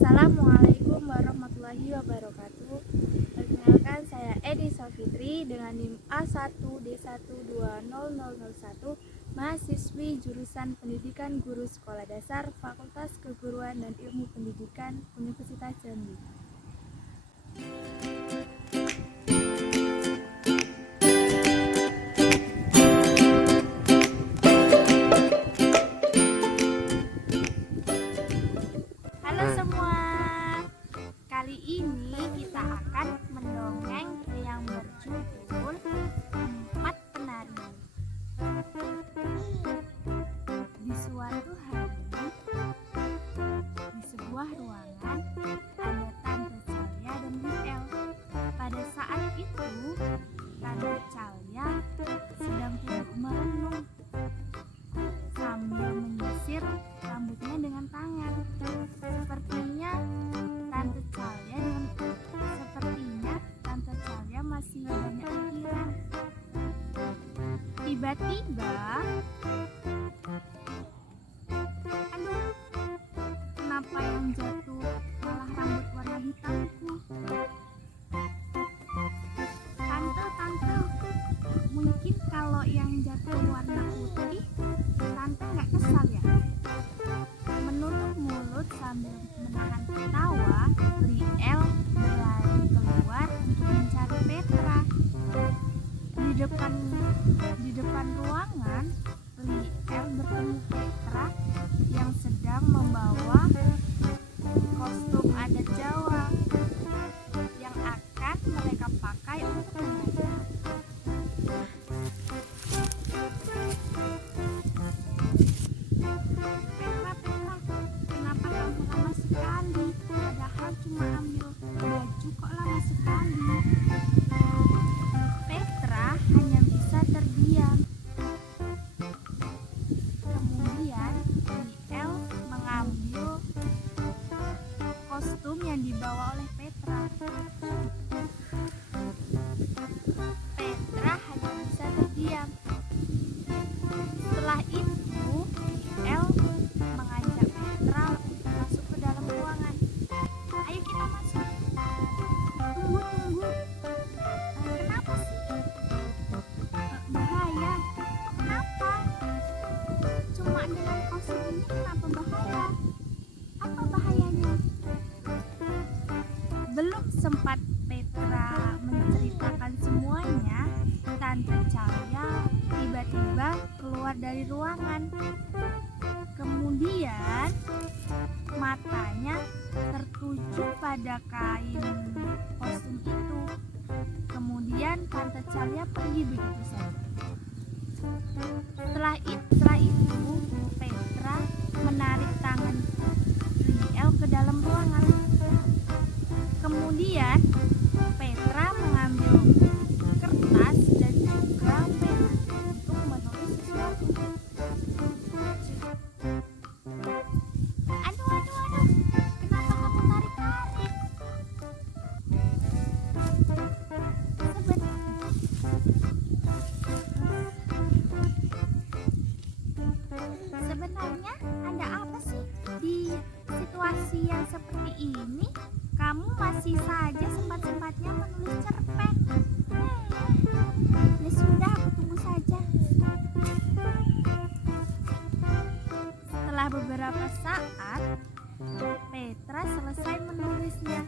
Assalamualaikum warahmatullahi wabarakatuh. Perkenalkan, saya Edi Safitri dengan NIM A1D1200001, mahasiswi jurusan Pendidikan Guru Sekolah Dasar Fakultas Keguruan dan Ilmu Pendidikan Universitas Jambi. Halo semua, kali ini kita akan mendongeng yang berjudul Empat Penari. Di suatu hari, di sebuah ruangan, ada Tante Calia dan Miguel. Pada saat itu, Tante Calia sedang duduk merenung sambil menyisir rambutnya dengan tangan. Sepertinya Tante Calia masih banyak pikiran. Tiba-tiba, aduh, kenapa yang jatuh malah rambut warna hitamku? Tante, mungkin kalau yang jatuh warna putih, Tante nggak kesal ya? Menutup mulut sambil menahan ketawa, Liel berlari keluar untuk mencari Petra. Di depan ruangan, Liel bertemu Petra yang sedang membawa kostum adat Jawa yang akan mereka pakai untuk menari. Petra, kenapa kamu lama sekali? Padahal cuma ambil baju kok lama sekali? Petra hanya bisa terdiam. Kemudian Liel mengambil kostum yang dibawa oleh Petra. Petra hanya bisa terdiam. Setelah itu, Liel mengajak Petra masuk ke dalam ruangan. Ayo kita masuk. Tunggu. Kenapa sih? Bahaya. Kenapa? Cuma dengan kostum ini kenapa bahaya? Apa bahayanya? Belum sempat Petra menceritakan semuanya, Tante Calia tiba-tiba keluar dari ruangan. Kemudian matanya tertuju pada kain kostum itu. Kemudian Tante Calia pergi begitu saja. Setelah itu Petra menarik tangan Liel ke dalam ruangan. Kemudian Petra mengambil kertas dan juga pena untuk menulis sesuatu. Aduh, kenapa kamu tarik-tarik? Sebenarnya ada apa sih di situasi yang seperti ini? Kamu masih saja sempat-sempatnya menulis cerpen. Ya sudah, aku tunggu saja. Setelah beberapa saat, Petra selesai menulisnya.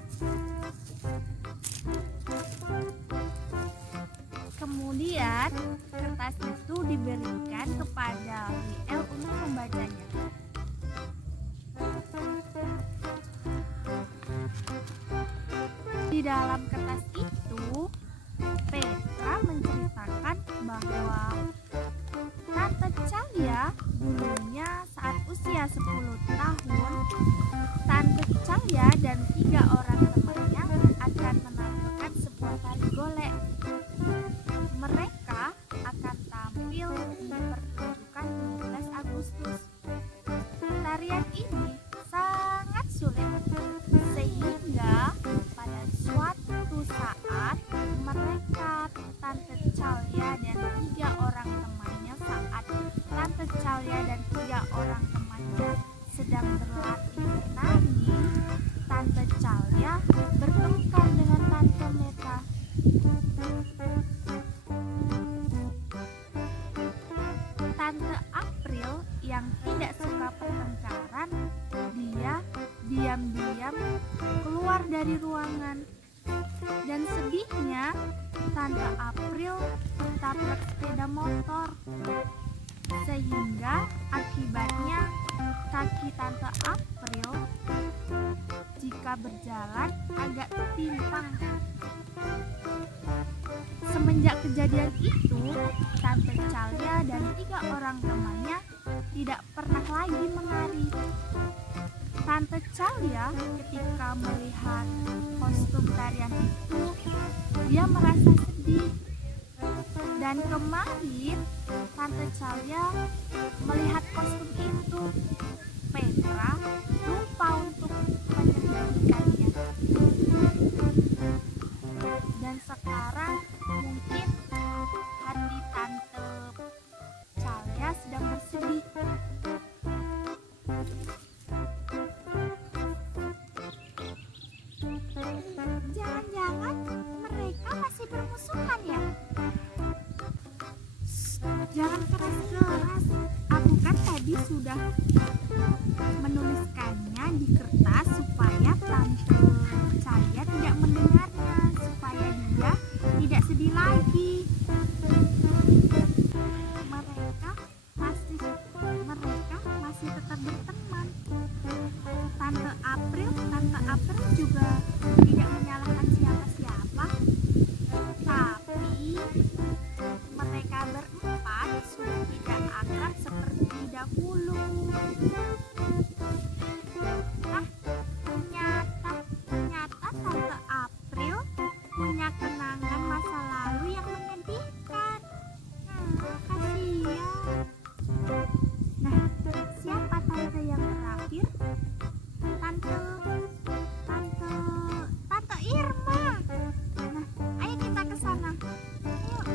Kemudian kertas itu diberikan kepada Liel untuk membacanya. Di dalam kertas itu, Petra menceritakan bahwa Tante Calia dulunya saat usia 10 tahun, Tante Calia dan 3 orang temannya akan menampilkan sebuah tari golek. Mereka akan tampil di pertunjukan 17 Agustus. Tarian ini sangat sulit, sehingga pada suatu saat mereka, Tante Calia dan 3 orang temannya, sedang berlatih menari, diam-diam keluar dari ruangan. Dan sedihnya, Tante April tertabrak sepeda motor. Sehingga akibatnya kaki Tante April jika berjalan agak timpang. Semenjak kejadian itu, Tante Calia dan 3 orang temannya tidak pernah lagi menari. Tante Calia ketika melihat kostum tarian itu, dia merasa sedih. Dan kemarin Tante Calia melihat kostum itu, Petra lupa untuk menyembunyikannya. Dan sekarang mungkin hati Tante Calia sedang bersedih. Jangan-jangan mereka masih bermusuhan ya? Jangan keras-keras. Aku kan tadi sudah menuliskannya di kertas supaya Tante Calia tidak mendengarnya, supaya dia tidak sedih lagi. Mereka masih tetap berteman. Tante April juga tidak menyalahkan siapa-siapa. Tapi mereka berempat sudah tidak akrab seperti dahulu. Ternyata Tante April punya kenangan masa lalu yang menyedihkan. Kasihan. Nah, siapa tante yang terakhir? Tante Irma. Nah, ayo kita ke sana. Yuk.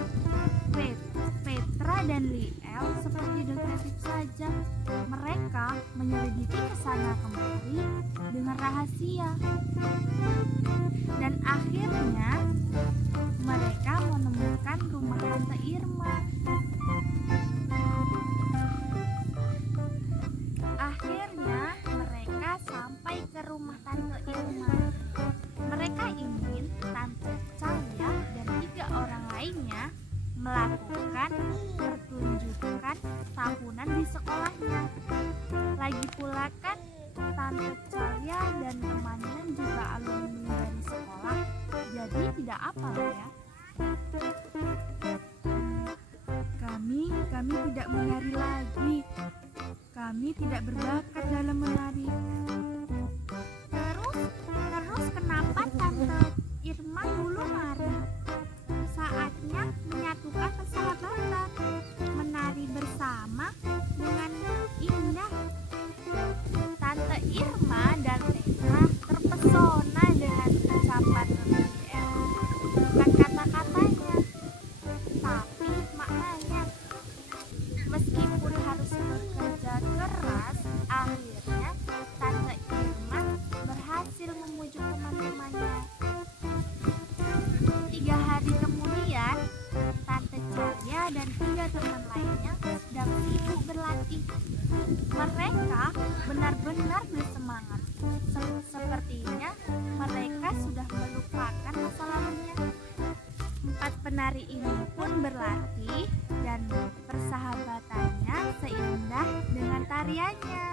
Petra dan Liel seperti detektif saja. Mereka menyelidiki ke sana kemari dengan rahasia. Dan akhirnya mereka menemukan rumah Tante Irma. Akhirnya mereka sampai ke rumah Tante Irma. Mereka ingin Tante Calia dan 3 orang lainnya melakukan pertunjukan tahunan di sekolahnya. Lagi pula kan Tante Calia dan temannya juga alumni dari sekolah, jadi tidak apa ya. Kami tidak menari lagi. Kami tidak berbakat dalam menari. Terus kenapa Tante Irma dulu nari? Saatnya menyatukan persahabatan, menari bersama dengan indah. Tante Irma dan Petra terpesona dengan ucapan Liel. Bukan kata-katanya, tapi maknanya. Meskipun harus bekerja keras, akhirnya Tante Irma berhasil memujuk teman-temannya. 3 hari kemudian, Tante Calia dan 3 teman lainnya sedang sibuk berlatih. Mereka benar-benar bersemangat. Sepertinya mereka sudah melupakan masa lalunya. 4 penari ini pun berlatih dan persahabatannya seindah dengan tariannya.